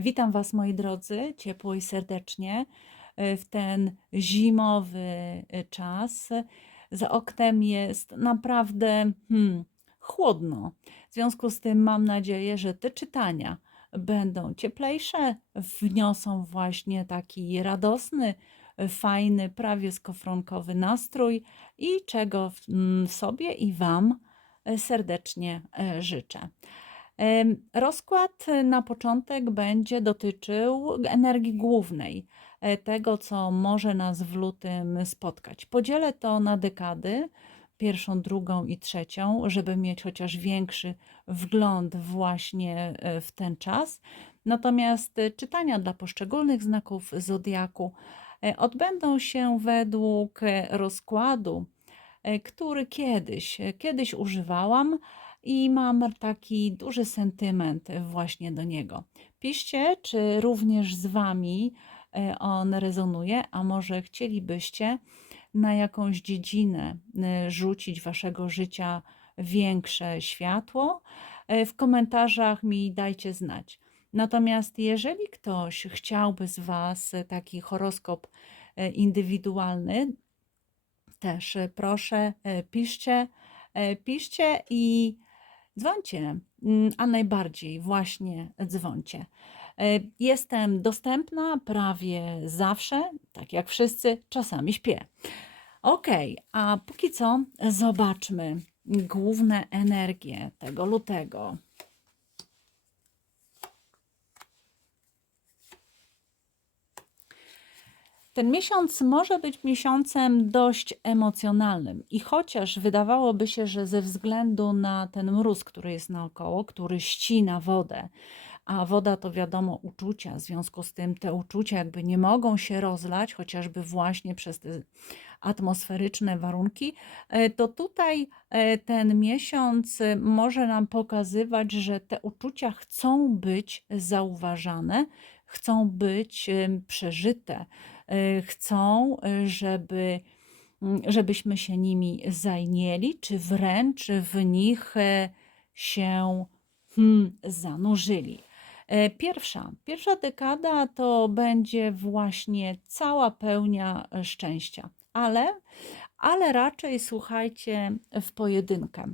Witam Was, moi drodzy, ciepło i serdecznie e, w ten zimowy e, czas. Za oknem jest naprawdę hmm, chłodno. W związku z tym mam nadzieję, że te czytania będą cieplejsze, wniosą właśnie taki radosny, fajny, prawie skowronkowy nastrój i czego w mm, sobie i Wam e, serdecznie e, życzę. Rozkład na początek będzie dotyczył energii głównej, e, tego, co może nas w lutym spotkać. Podzielę to na dekady, pierwszą, drugą i trzecią, żeby mieć chociaż większy wgląd właśnie e, w ten czas. Natomiast e, czytania dla poszczególnych znaków zodiaku odbędą się według rozkładu, który kiedyś, kiedyś używałam i mam taki duży sentyment właśnie do niego. Piszcie, czy również z Wami e, on rezonuje, a może chcielibyście na jakąś dziedzinę e, rzucić Waszego życia większe światło. E, W komentarzach mi dajcie znać. Natomiast jeżeli ktoś chciałby z Was taki horoskop indywidualny, też proszę, piszcie, piszcie i dzwońcie, mm, a najbardziej właśnie dzwońcie. E, Jestem dostępna prawie zawsze, tak jak wszyscy, czasami śpię. Ok, a póki co zobaczmy główne energie tego lutego. Ten miesiąc może być miesiącem dość emocjonalnym i chociaż wydawałoby się, że ze względu na ten mróz, który jest naokoło, który ścina wodę, a woda to wiadomo uczucia, w związku z tym te uczucia jakby nie mogą się rozlać, chociażby właśnie przez te atmosferyczne warunki, e, to tutaj e, ten miesiąc e, może nam pokazywać, że te uczucia chcą być zauważane, chcą być przeżyte, chcą, e, żeby, mm, żebyśmy się nimi zajęli, czy wręcz w nich e, się hmm, zanurzyli. E, Pierwsza, pierwsza dekada to będzie właśnie cała pełnia e, szczęścia, ale, ale raczej słuchajcie w pojedynkę.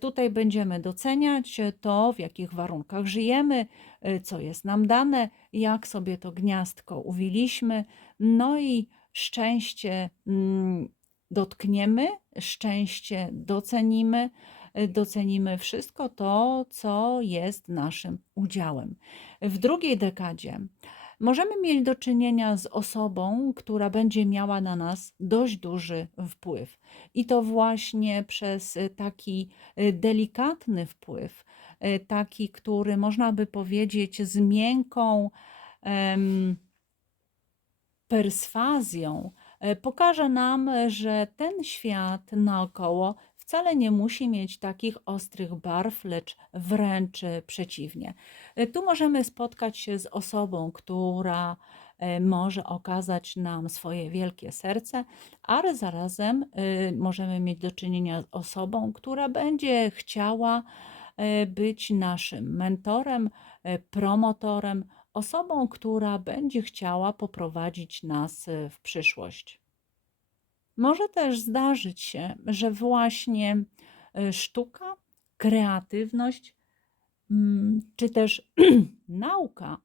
Tutaj będziemy doceniać to, w jakich warunkach żyjemy, co jest nam dane, jak sobie to gniazdko uwiliśmy, no i szczęście mm, dotkniemy, szczęście docenimy, e, docenimy wszystko to, co jest naszym udziałem. W drugiej dekadzie możemy mieć do czynienia z osobą, która będzie miała na nas dość duży wpływ. I to właśnie przez e, taki e, delikatny wpływ, taki, który można by powiedzieć z miękką em, perswazją, e, pokaże nam, że ten świat naokoło wcale nie musi mieć takich ostrych barw, lecz wręcz przeciwnie. E, Tu możemy spotkać się z osobą, która e, może okazać nam swoje wielkie serce, ale zarazem możemy mieć do czynienia z osobą, która będzie chciała być naszym mentorem, promotorem, osobą, która będzie chciała poprowadzić nas e, w przyszłość. Może też zdarzyć się, że właśnie e, sztuka, kreatywność, mm, czy też nauka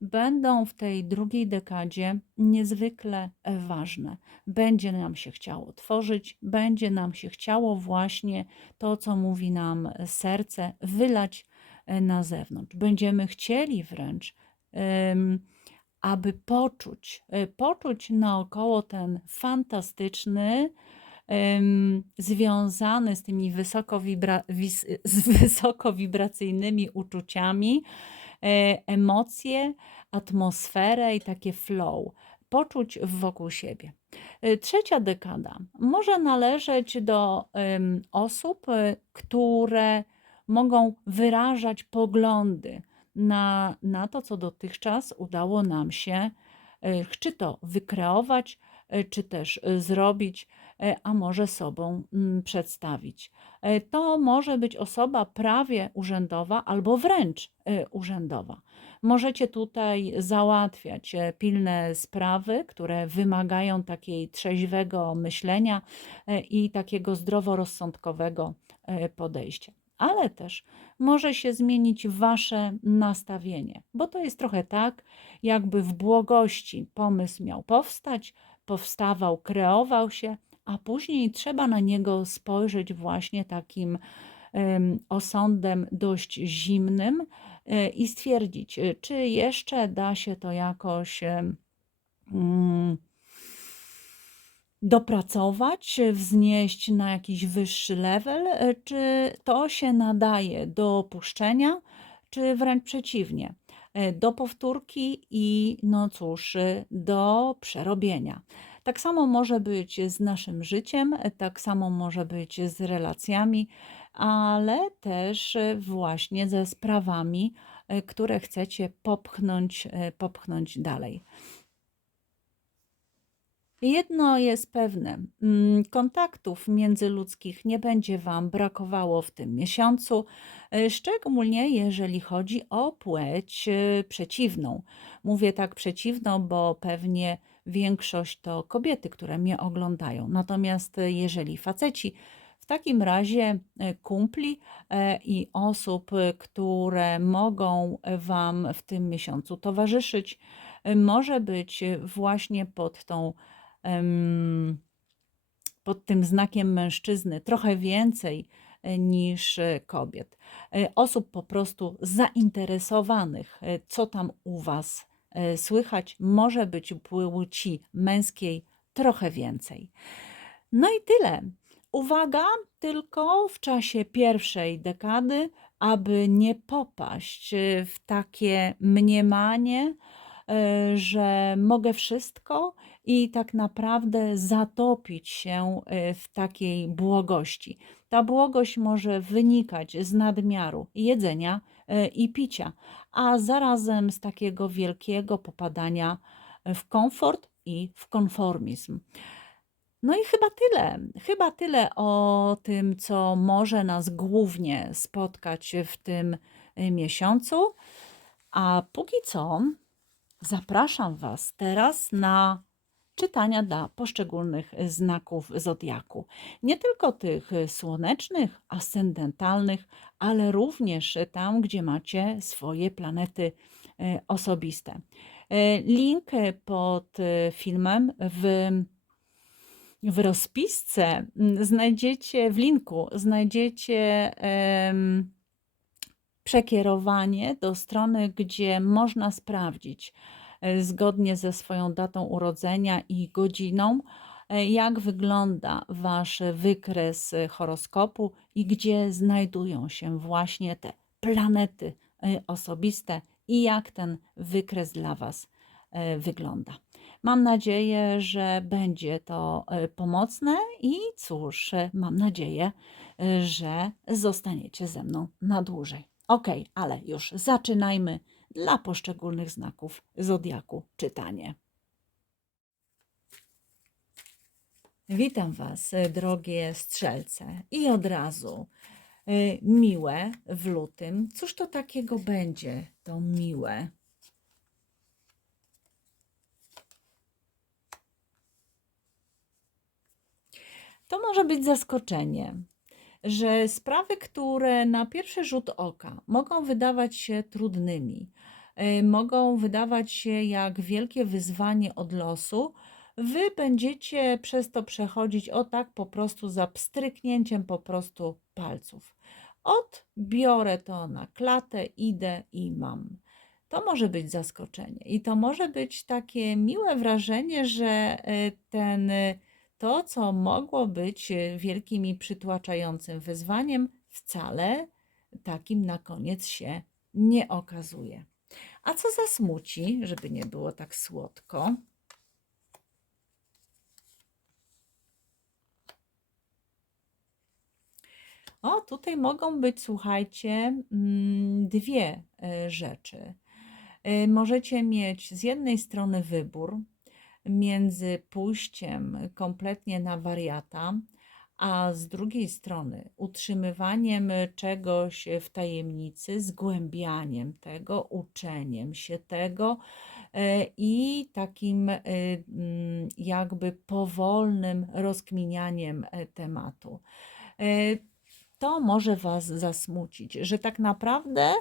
będą w tej drugiej dekadzie niezwykle e, ważne. Będzie nam się chciało tworzyć, będzie nam się chciało właśnie to, co mówi nam serce, wylać e, na zewnątrz. Będziemy chcieli wręcz, aby poczuć, e, poczuć naokoło ten fantastyczny, związany z tymi wysoko wibra- z wysokowibracyjnymi uczuciami, e, emocje, atmosferę i takie flow, poczuć wokół siebie. E, Trzecia dekada może należeć do osób, które mogą wyrażać poglądy na, na to, co dotychczas udało nam się, e, czy to wykreować, e, czy też e, zrobić, a może sobą mm, przedstawić. To może być osoba prawie urzędowa albo wręcz urzędowa. Możecie tutaj załatwiać pilne sprawy, które wymagają takiej trzeźwego myślenia i takiego zdroworozsądkowego podejścia. Ale też może się zmienić wasze nastawienie, bo to jest trochę tak, jakby w błogości pomysł miał powstać, powstawał, kreował się, a później trzeba na niego spojrzeć właśnie takim osądem dość zimnym e, i stwierdzić, czy jeszcze da się to jakoś mm, dopracować, wznieść na jakiś wyższy level, e, czy to się nadaje do opuszczenia, czy wręcz przeciwnie, do powtórki i no cóż, do przerobienia. Tak samo może być z naszym życiem, tak samo może być z relacjami, ale też właśnie ze sprawami, e, które chcecie popchnąć, e, popchnąć dalej. Jedno jest pewne, mm, kontaktów międzyludzkich nie będzie Wam brakowało w tym miesiącu, e, szczególnie jeżeli chodzi o płeć przeciwną. Mówię tak przeciwną, bo pewnie większość to kobiety, które mnie oglądają. Natomiast jeżeli faceci, w takim razie e, kumpli e, i osób, które mogą Wam w tym miesiącu towarzyszyć, e, może być właśnie pod tą pod tym znakiem mężczyzny trochę więcej niż kobiet. Osób po prostu zainteresowanych, co tam u Was E, słychać może być płci męskiej trochę więcej. No i tyle. Uwaga, tylko w czasie pierwszej dekady, aby nie popaść e, w takie mniemanie, e, że mogę wszystko i tak naprawdę zatopić się w takiej błogości. Ta błogość może wynikać z nadmiaru jedzenia i picia, a zarazem z takiego wielkiego popadania w komfort i w konformizm. No i chyba tyle. Chyba tyle o tym, co może nas głównie spotkać w tym y, miesiącu. A póki co zapraszam Was teraz na czytania dla poszczególnych znaków zodiaku. Nie tylko tych słonecznych, ascendentalnych, ale również tam, gdzie macie swoje planety e, osobiste. E, link pod filmem w w rozpisce znajdziecie, w linku znajdziecie um, przekierowanie do strony, gdzie można sprawdzić, E, zgodnie ze swoją datą urodzenia i godziną, e, jak wygląda Wasz wykres horoskopu i gdzie znajdują się właśnie te planety e, osobiste i jak ten wykres dla Was wygląda. Mam nadzieję, że będzie to pomocne i cóż, mam nadzieję, że zostaniecie ze mną na dłużej. Ok, ale już zaczynajmy dla poszczególnych znaków zodiaku czytanie. Witam Was, drogie strzelce, i od razu y, miłe w lutym. Cóż to takiego będzie, to miłe? To może być zaskoczenie, że sprawy, które na pierwszy rzut oka mogą wydawać się trudnymi, mogą wydawać się jak wielkie wyzwanie od losu, wy będziecie przez to przechodzić o tak po prostu za pstryknięciem po prostu palców. Od biorę to na klatę, idę i mam. To może być zaskoczenie i to może być takie miłe wrażenie, że y, ten y, to, co mogło być wielkim i przytłaczającym wyzwaniem, wcale takim na koniec się nie okazuje. A co zasmuci, żeby nie było tak słodko? O, tutaj mogą być, słuchajcie, mm, dwie e, rzeczy. E, możecie mieć z jednej strony wybór, między pójściem kompletnie na wariata, a z drugiej strony utrzymywaniem czegoś w tajemnicy, zgłębianiem tego, uczeniem się tego e, i takim e, mm, jakby powolnym rozkminianiem e, tematu. To może Was zasmucić, że tak naprawdę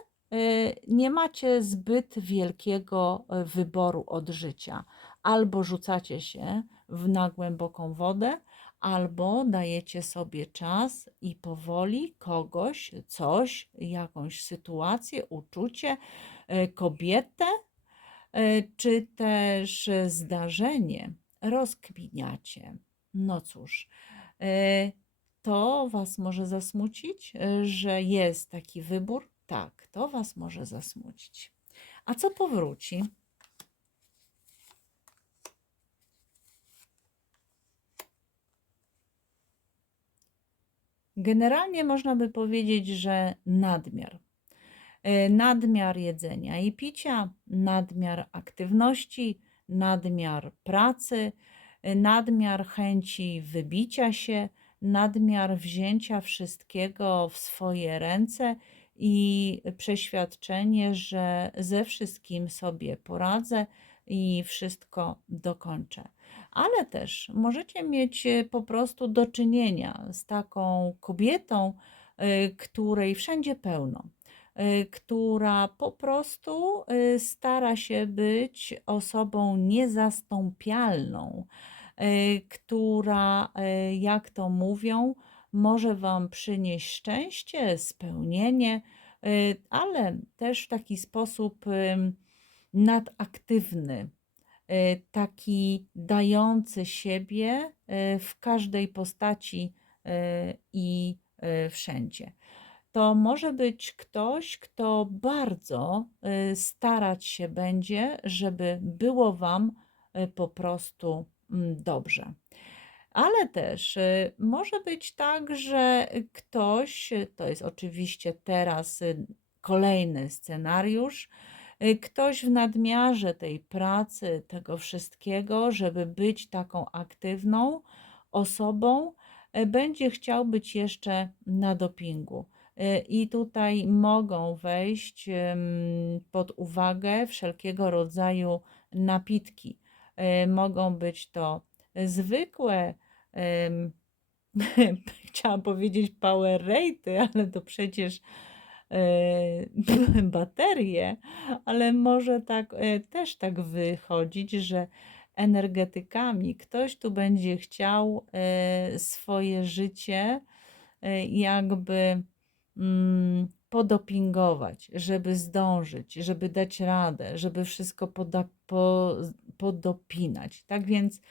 nie macie zbyt wielkiego wyboru od życia. Albo rzucacie się w na głęboką wodę, albo dajecie sobie czas i powoli kogoś, coś, jakąś sytuację, uczucie, e, kobietę, e, czy też zdarzenie rozkminiacie. No cóż, e, to Was może zasmucić, że jest taki wybór? Tak, to Was może zasmucić. A co powróci? Generalnie można by powiedzieć, że nadmiar. E, nadmiar jedzenia i picia, nadmiar aktywności, nadmiar pracy, e, nadmiar chęci wybicia się, nadmiar wzięcia wszystkiego w swoje ręce i przeświadczenie, że ze wszystkim sobie poradzę i wszystko dokończę ale też możecie mieć e, po prostu do czynienia z taką kobietą, e, której wszędzie pełno, e, która po prostu stara się być osobą niezastąpialną, która, jak to mówią, może Wam przynieść szczęście, spełnienie, ale też w taki sposób nadaktywny taki dający siebie e, w każdej postaci e, i wszędzie. To może być ktoś, kto bardzo starać się będzie, żeby było Wam po prostu mm, dobrze. Ale też może być tak, że ktoś, to jest oczywiście teraz kolejny scenariusz, Y, ktoś w nadmiarze tej pracy, tego wszystkiego, żeby być taką aktywną osobą, y, będzie chciał być jeszcze na dopingu. Y, I tutaj mogą wejść pod uwagę wszelkiego rodzaju napitki. Mogą być to zwykłe, chciałam powiedzieć power rate, ale to przecież E, baterie, ale może tak e, też tak wychodzić, że energetykami ktoś tu będzie chciał e, swoje życie jakby mm, podopingować, żeby zdążyć, żeby dać radę, żeby wszystko poda, po, podopinać. Tak więc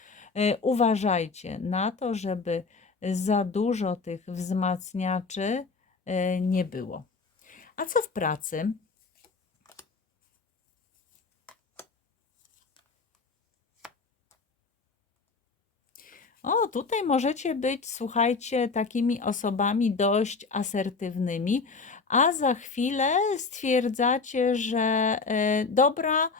uważajcie na to, żeby za dużo tych wzmacniaczy nie było. A co w pracy? O, tutaj możecie być, słuchajcie, takimi osobami dość asertywnymi, a za chwilę stwierdzacie, że e, dobra,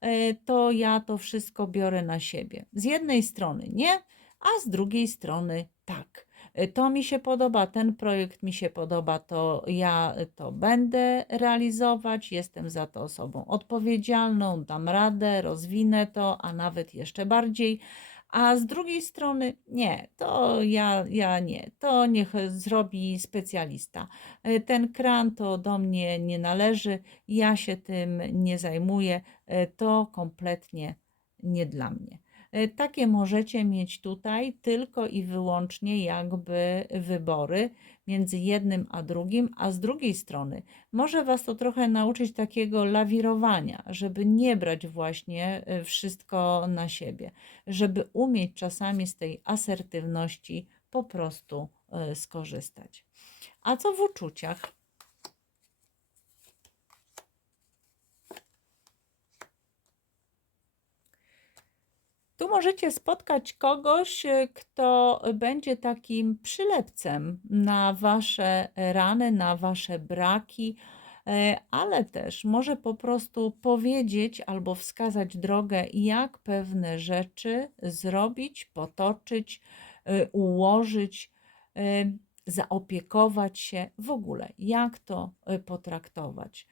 e, to ja to wszystko biorę na siebie. Z jednej strony nie, a z drugiej strony tak. To mi się podoba, ten projekt mi się podoba, to ja to będę realizować, jestem za to osobą odpowiedzialną, dam radę, rozwinę to, a nawet jeszcze bardziej. A z drugiej strony, nie, to ja, ja nie, to niech zrobi specjalista. Ten kran to do mnie nie należy, ja się tym nie zajmuję, to kompletnie nie dla mnie. E, takie możecie mieć tutaj tylko i wyłącznie jakby wybory między jednym a drugim, a z drugiej strony może Was to trochę nauczyć takiego lawirowania, żeby nie brać właśnie e, wszystko na siebie, żeby umieć czasami z tej asertywności po prostu e, skorzystać. A co w uczuciach? Tu możecie spotkać kogoś, e, kto będzie takim przylepcem na wasze rany, na wasze braki, e, ale też może po prostu powiedzieć albo wskazać drogę, jak pewne rzeczy zrobić, potoczyć, e, ułożyć, zaopiekować się, w ogóle jak to potraktować.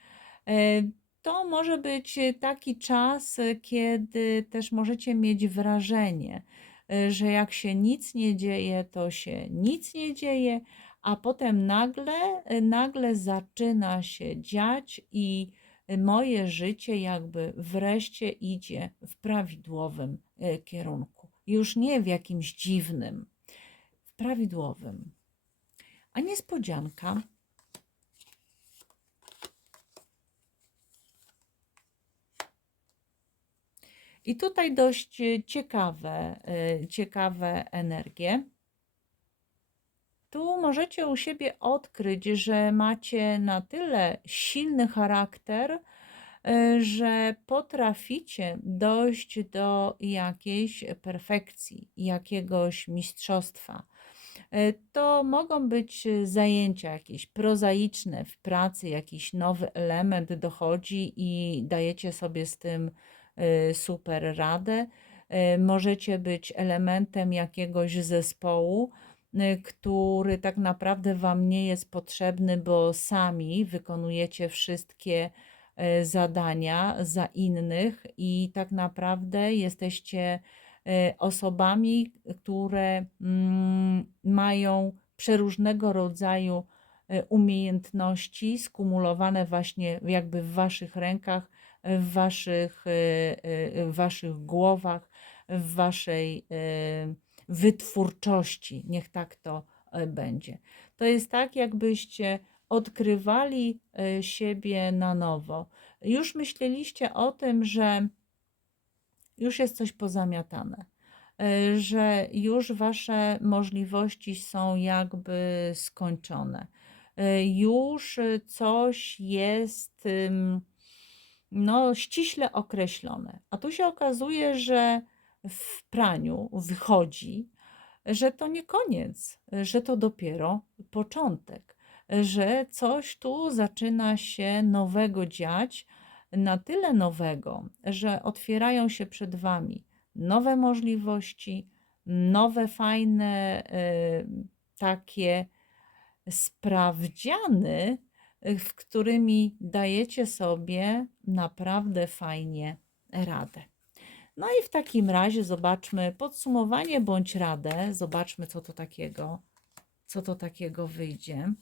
To może być y, taki czas, y, kiedy też możecie mieć wrażenie, y, że jak się nic nie dzieje, to się nic nie dzieje, a potem nagle, nagle zaczyna się dziać i moje życie jakby wreszcie idzie w prawidłowym kierunku. Już nie w jakimś dziwnym, w prawidłowym. A niespodzianka. I tutaj dość y, ciekawe, y, ciekawe energie. Tu możecie u siebie odkryć, że macie na tyle silny charakter, y, że potraficie dojść do jakiejś perfekcji, jakiegoś mistrzostwa. To mogą być zajęcia jakieś prozaiczne w pracy, jakiś nowy element dochodzi i dajecie sobie z tym super radę. Y, Możecie być elementem jakiegoś zespołu, y, który tak naprawdę Wam nie jest potrzebny, bo sami wykonujecie wszystkie y, zadania za innych i tak naprawdę jesteście y, osobami, które mm, mają przeróżnego rodzaju y, umiejętności skumulowane właśnie jakby w Waszych rękach, w Waszych, y, y, w Waszych głowach, w Waszej y, wytwórczości. Niech tak to będzie. To jest tak, jakbyście odkrywali siebie na nowo. Już myśleliście o tym, że już jest coś pozamiatane, że już wasze możliwości są jakby skończone. Już coś jest no, ściśle określone. A tu się okazuje, że w praniu wychodzi, że to nie koniec, że to dopiero początek, że coś tu zaczyna się nowego dziać, na tyle nowego, że otwierają się przed Wami nowe możliwości, nowe, fajne, y, takie sprawdziany, w którymi dajecie sobie naprawdę fajnie radę. No i w takim razie zobaczmy podsumowanie bądź radę. Zobaczmy, co to takiego, co to takiego wyjdzie.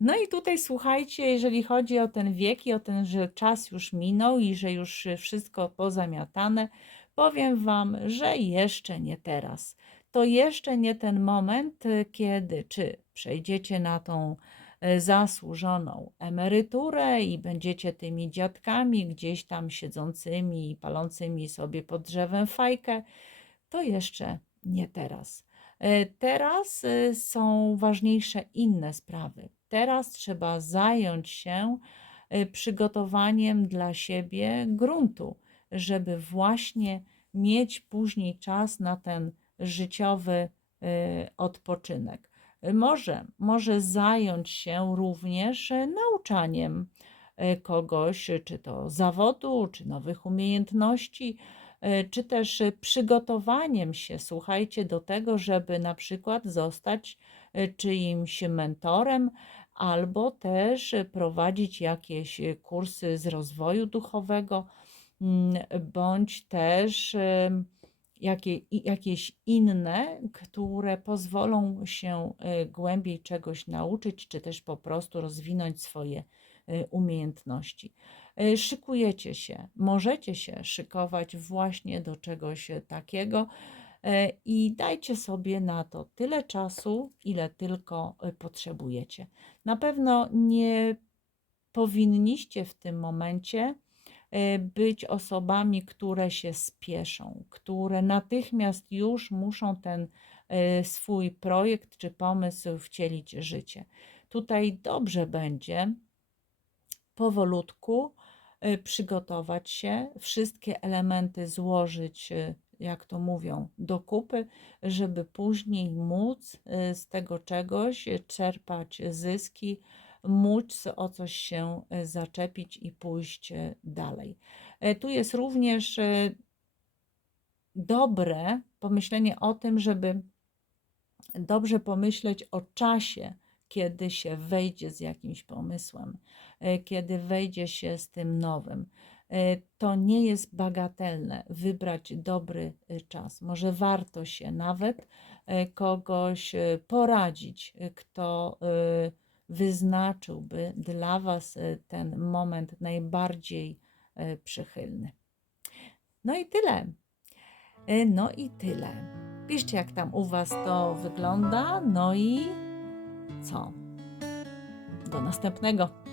No i tutaj słuchajcie, jeżeli chodzi o ten wiek i o ten, że czas już minął i że już y, wszystko pozamiatane, powiem Wam, że jeszcze nie teraz. To jeszcze nie ten moment, y, kiedy czy przejdziecie na tą y, zasłużoną emeryturę i będziecie tymi dziadkami gdzieś tam siedzącymi i palącymi sobie pod drzewem fajkę, to jeszcze nie teraz. E, Teraz y, są ważniejsze inne sprawy. Teraz trzeba zająć się y, przygotowaniem dla siebie gruntu, żeby właśnie mieć później czas na ten życiowy y, odpoczynek. Może, może zająć się również y, nauczaniem y, kogoś, czy to zawodu, czy nowych umiejętności, czy też przygotowaniem się, słuchajcie, do tego, żeby na przykład zostać czyimś mentorem, albo też prowadzić jakieś kursy z rozwoju duchowego, mm, bądź też jakie, jakieś inne, które pozwolą się y, głębiej czegoś nauczyć, czy też po prostu rozwinąć swoje y, umiejętności. Y, Szykujecie się, możecie się szykować właśnie do czegoś takiego i dajcie sobie na to tyle czasu, ile tylko potrzebujecie. Na pewno nie powinniście w tym momencie być osobami, które się spieszą, które natychmiast już muszą ten y, swój projekt czy pomysł wcielić w życie. Tutaj dobrze będzie powolutku y, przygotować się, wszystkie elementy złożyć, y, jak to mówią, do kupy, żeby później móc y, z tego czegoś y, czerpać zyski, móc o coś się y, zaczepić i pójść y, dalej. E, Tu jest również dobre pomyślenie o tym, żeby dobrze pomyśleć o czasie, kiedy się wejdzie z jakimś pomysłem, e, kiedy wejdzie się z tym nowym. E, To nie jest bagatelne wybrać dobry e, czas. Może warto się nawet e, kogoś e, poradzić, e, kto e, wyznaczyłby dla Was e, ten moment najbardziej e, przychylny. No i tyle. E, No i tyle. Piszcie, jak tam u Was to wygląda. No i co? Do następnego.